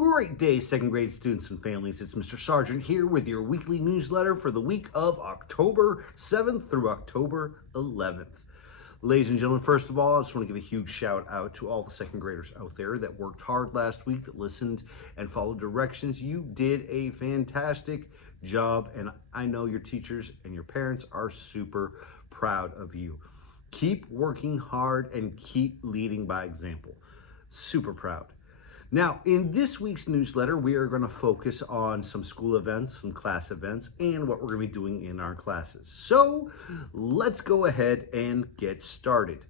Great day, second grade students and families. It's Mr. Sargent here with your weekly newsletter for the week of October 7th through October 11th. Ladies and gentlemen, first of all, I just want to give a huge shout out to all the second graders out there that worked hard last week, that listened and followed directions. You did a fantastic job, and I know your teachers and your parents are super proud of you. Keep working hard and keep leading by example. Super proud. Now, in this week's newsletter, we are going to focus on some school events, some class events, and what we're going to be doing in our classes. So let's go ahead and get started.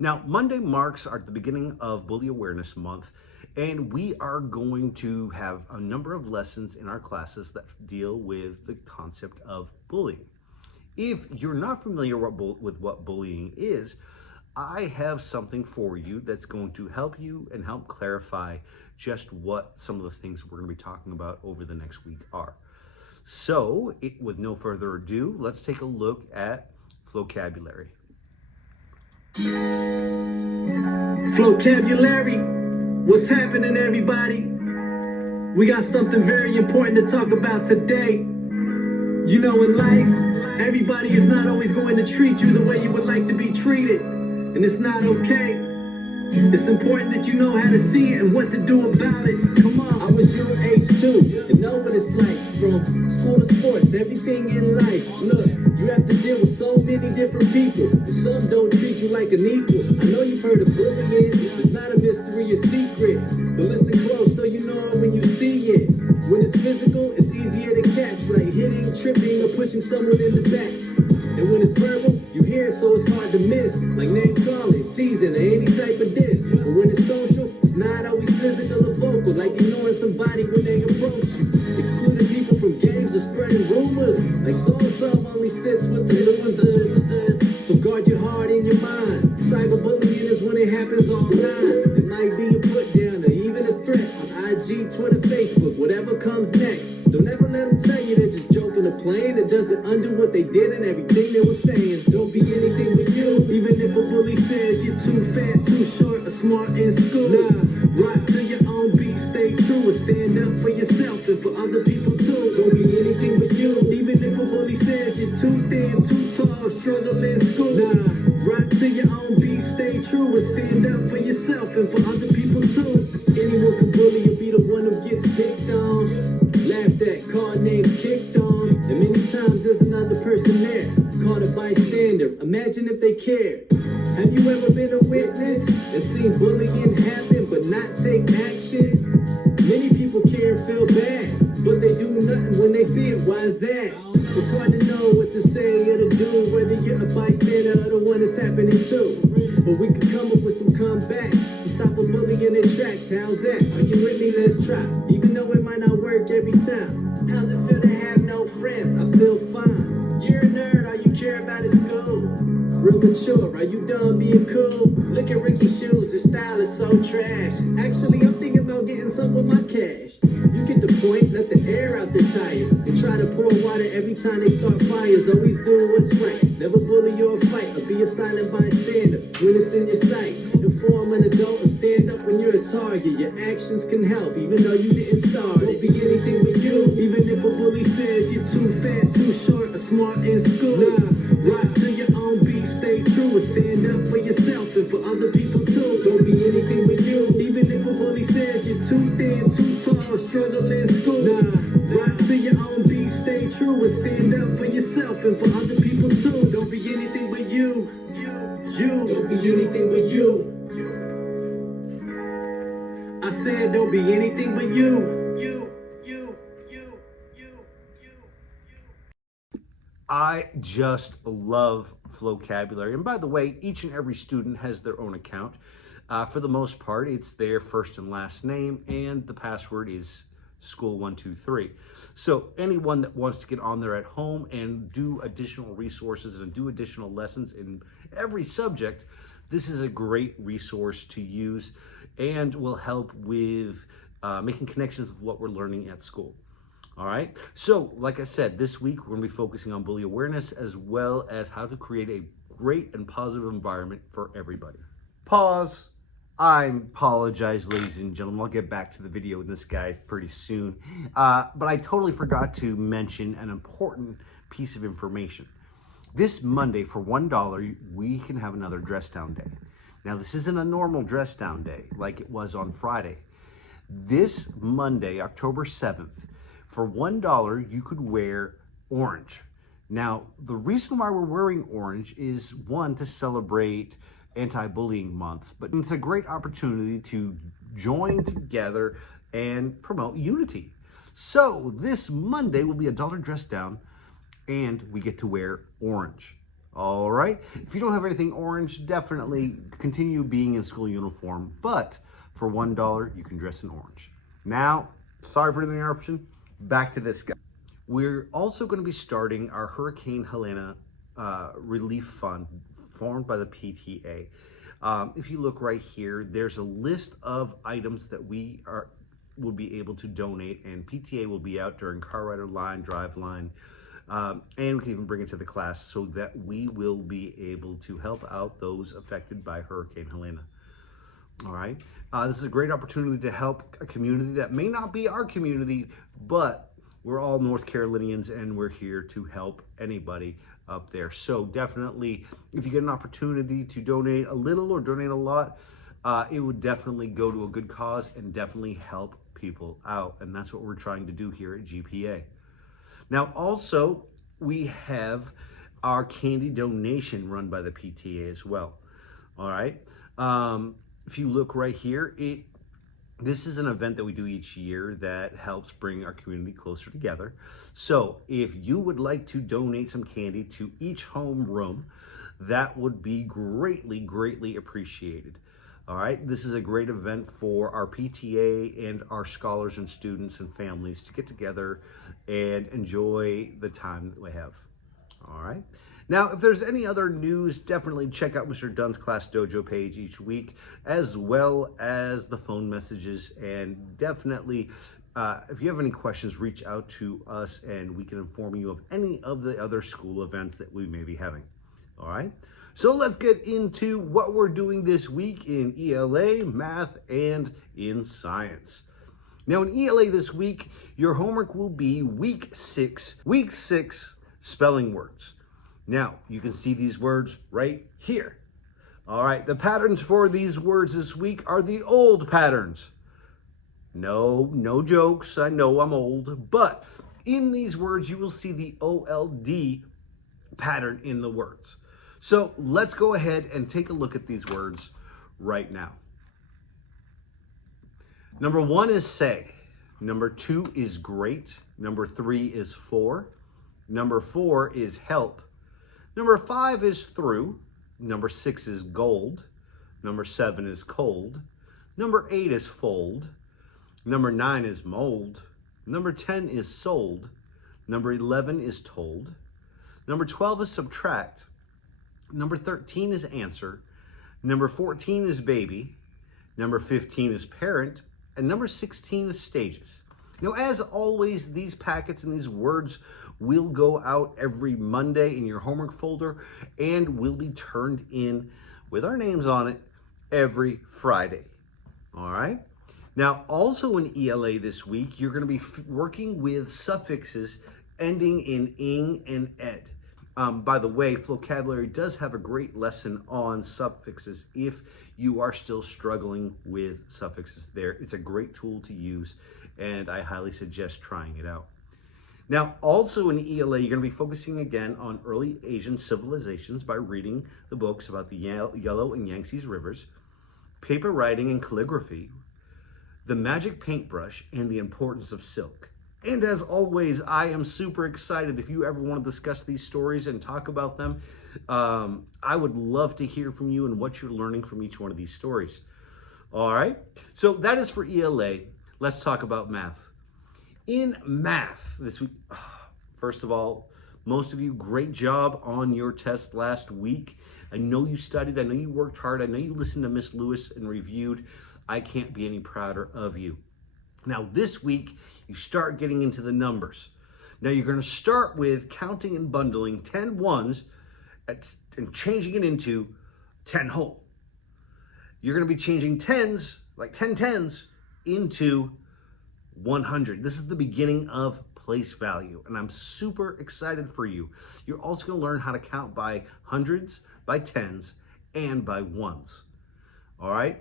Now, Monday marks the beginning of Bully Awareness Month, and we are going to have a number of lessons in our classes that deal with the concept of bullying. If you're not familiar with what bullying is, I have something for you that's going to help you and help clarify just what some of the things we're going to be talking about over the next week are. So, with no further ado, let's take a look at vocabulary. Vocabulary, what's happening, everybody? We got something very important to talk about today. You know, in life, everybody is not always going to treat you the way you would like to be treated. And it's not okay. It's important that you know how to see it and what to do about it. Come on. I was your age too, and know what it's like. From school to sports, everything in life. Look, you have to deal with so many different people, and some don't treat you like an equal. I know you've heard of bullying, it's not a mystery or secret, but listen close so you know it when you see it. When it's physical, it's easier to catch, like hitting, tripping, or pushing someone in the back. And when it's verbal, you hear it so it's hard to miss, like name calling, teasing, or any type of diss. But when it's social, it's not always physical or vocal, like ignoring somebody when they approach you, excluding people from games or spreading rumors, like so-and-so only sits with the losers. So guard your heart and your mind. Cyberbullying is when it happens online. It might be a put down or even a threat on IG, Twitter, Facebook, whatever comes next. Don't ever let them tell you they're just joking or playing. It doesn't undo what they did and everything they were saying. Don't be anything but you, even if a bully says you're too fat, too short, or smart in school. Nah, rock to your own beat, stay true, and stand up for yourself and for other people too. Don't be anything but you, even if a bully says you're too thin, too tall, struggle in school. Nah, rock to your own beat, stay true, and stand up for yourself and for other people too. Anyone can bully or be the one who gets picked on, laughed at, called names, kicked on, and many times there's another person there, called a bystander. Imagine if they cared. Have you ever been a witness and seen bullying happen but not take action? Many people care and feel bad, but they do nothing when they see it. Why is that? It's hard to know what to say or to do, whether you're a bystander or the one that's happening to. But we could come up with some comebacks to stop a bully in their tracks. How's that? Are you with me? Let's try. Even though it might not work every time. How's it feel to have no friends? I feel fine. You're a nerd, all you care about is school. Real mature, are you done being cool? Look at Ricky's shoes, his style is so trash. Actually, I'm thinking about getting some with my cash. You get the point, let the air out their tires, and try to pour water every time they start fires. Always do what's right, never bully or fight, or be a silent bystander when it's in your sight. Inform an adult and stand up when you're a target. Your actions can help, even though you didn't start. Don't be anything but you, even if a bully says you're too fat, too short, or smart in school. Nah, rock to your own beat, stay true, and stand up for yourself and for other people too. Don't be anything but you, even if a bully says you're too thin, too tall, struggle in school. Nah, rock to your own beat, stay true, and stand up for yourself and for other people too. Don't be anything but you. Don't be anything but you. I said don't be anything but you. I just love vocabulary. And by the way, each and every student has their own account. For the most part, it's their first and last name, and the password is school123. So anyone that wants to get on there at home and do additional resources and do additional lessons in every subject, this is a great resource to use and will help with making connections with what we're learning at school. All right, so like I said, this week we're going to be focusing on bully awareness as well as how to create a great and positive environment for everybody. Pause. I apologize, ladies and gentlemen. I'll get back to the video with this guy pretty soon. But I totally forgot to mention an important piece of information. This Monday, for $1, we can have another dress down day. Now, this isn't a normal dress down day like it was on Friday. This Monday, October 7th, for $1, you could wear orange. Now, the reason why we're wearing orange is, one, to celebrate Anti-Bullying Month, but it's a great opportunity to join together and promote unity. So this Monday will be a dollar dress down, and we get to wear orange. All right. If you don't have anything orange, definitely continue being in school uniform, but for $1, you can dress in orange. Now, sorry for the interruption. Back to this guy. We're also going to be starting our Hurricane Helene relief fund formed by the PTA. If you look right here, there's a list of items that will be able to donate, and PTA will be out during car rider line, drive line, and we can even bring it to the class so that we will be able to help out those affected by Hurricane Helene. All right. This is a great opportunity to help a community that may not be our community, but we're all North Carolinians and we're here to help anybody up there. So definitely, if you get an opportunity to donate a little or donate a lot, it would definitely go to a good cause and definitely help people out. And that's what we're trying to do here at GPA. Now, also, we have our candy donation run by the PTA as well. All right. If you look right here, this is an event that we do each year that helps bring our community closer together. So if you would like to donate some candy to each home room, that would be greatly, greatly appreciated. All right, this is a great event for our PTA and our scholars and students and families to get together and enjoy the time that we have. All right. Now, if there's any other news, definitely check out Mr. Dunn's Class Dojo page each week, as well as the phone messages. And definitely, if you have any questions, reach out to us and we can inform you of any of the other school events that we may be having. All right. So let's get into what we're doing this week in ELA, math, and in science. Now, in ELA this week, your homework will be week six spelling words. Now, you can see these words right here. All right, the patterns for these words this week are the old patterns. No jokes, I know I'm old, but in these words, you will see the OLD pattern in the words. So let's go ahead and take a look at these words right now. Number 1 is say. Number 2 is great. Number 3 is for. Number 4 is help. Number 5 is through. Number 6 is gold. Number 7 is cold. Number 8 is fold. Number 9 is mold. Number 10 is sold. Number 11 is told. Number 12 is subtract. Number 13 is answer. Number 14 is baby. Number 15 is parent. And number 16 is stages. Now, as always, these packets and these words will go out every Monday in your homework folder and will be turned in with our names on it every Friday. All right. Now, also in ELA this week, you're going to be working with suffixes ending in ing and ed. By the way, vocabulary does have a great lesson on suffixes if you are still struggling with suffixes there. It's a great tool to use, and I highly suggest trying it out. Now, also in ELA, you're going to be focusing again on early Asian civilizations by reading the books about the Yellow and Yangtze rivers, paper writing and calligraphy, the magic paintbrush, and the importance of silk. And as always, I am super excited. If you ever want to discuss these stories and talk about them, I would love to hear from you and what you're learning from each one of these stories. All right, so that is for ELA. Let's talk about math. In math this week, first of all, most of you, great job on your test last week. I know you studied, I know you worked hard, I know you listened to Miss Lewis and reviewed. I can't be any prouder of you. Now this week, you start getting into the numbers. Now you're going to start with counting and bundling 10 ones and changing it into 10 whole. you're going to be changing tens, like 10 tens, into 100. This is the beginning of place value, and I'm super excited for you. You're also going to learn how to count by hundreds, by tens, and by ones. All right,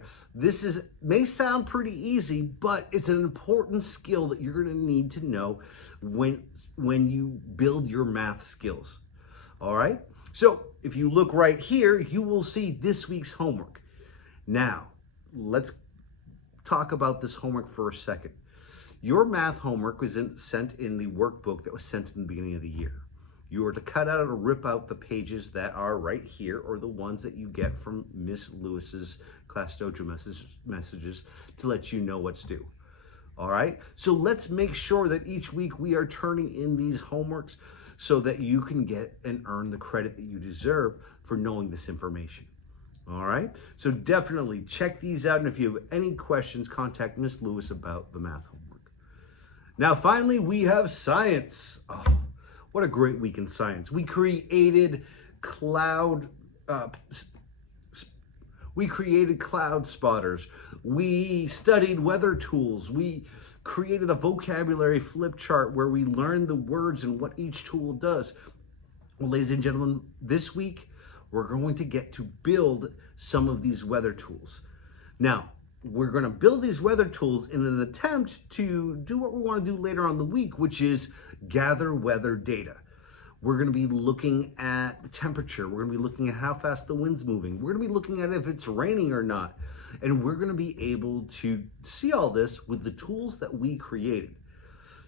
may sound pretty easy, but it's an important skill that you're going to need to know when you build your math skills. All right, so if you look right here, you will see this week's homework. Now, let's talk about this homework for a second. Your math homework was sent in the workbook that was sent in the beginning of the year. You are to cut out or rip out the pages that are right here, or the ones that you get from Miss Lewis's Class Dojo messages to let you know what's due. All right, so let's make sure that each week we are turning in these homeworks so that you can get and earn the credit that you deserve for knowing this information. All right, so definitely check these out, and if you have any questions, contact Miss Lewis about the math homework. Now, finally, we have science. Oh, what a great week in science. We created cloud spotters. We studied weather tools. We created a vocabulary flip chart where we learned the words and what each tool does. Well, ladies and gentlemen, this week we're going to get to build some of these weather tools. Now, we're going to build these weather tools in an attempt to do what we want to do later on in the week, which is gather weather data. We're going to be looking at the temperature. We're going to be looking at how fast the wind's moving. We're going to be looking at if it's raining or not. And we're going to be able to see all this with the tools that we created.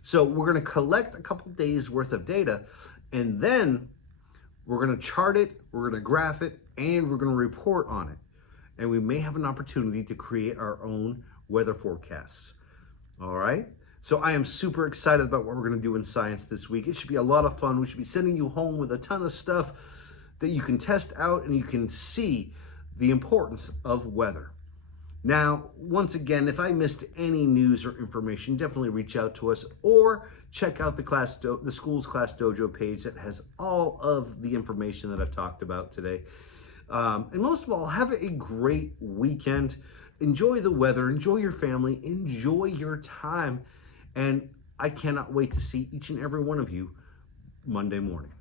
So we're going to collect a couple days worth of data, and then we're going to chart it, we're going to graph it, and we're going to report on it. And we may have an opportunity to create our own weather forecasts. All right? So I am super excited about what we're going to do in science this week. It should be a lot of fun. We should be sending you home with a ton of stuff that you can test out and you can see the importance of weather. Now, once again, if I missed any news or information, definitely reach out to us or check out the school's Class Dojo page that has all of the information that I've talked about today. And most of all, have a great weekend. Enjoy the weather, enjoy your family, enjoy your time. And I cannot wait to see each and every one of you Monday morning.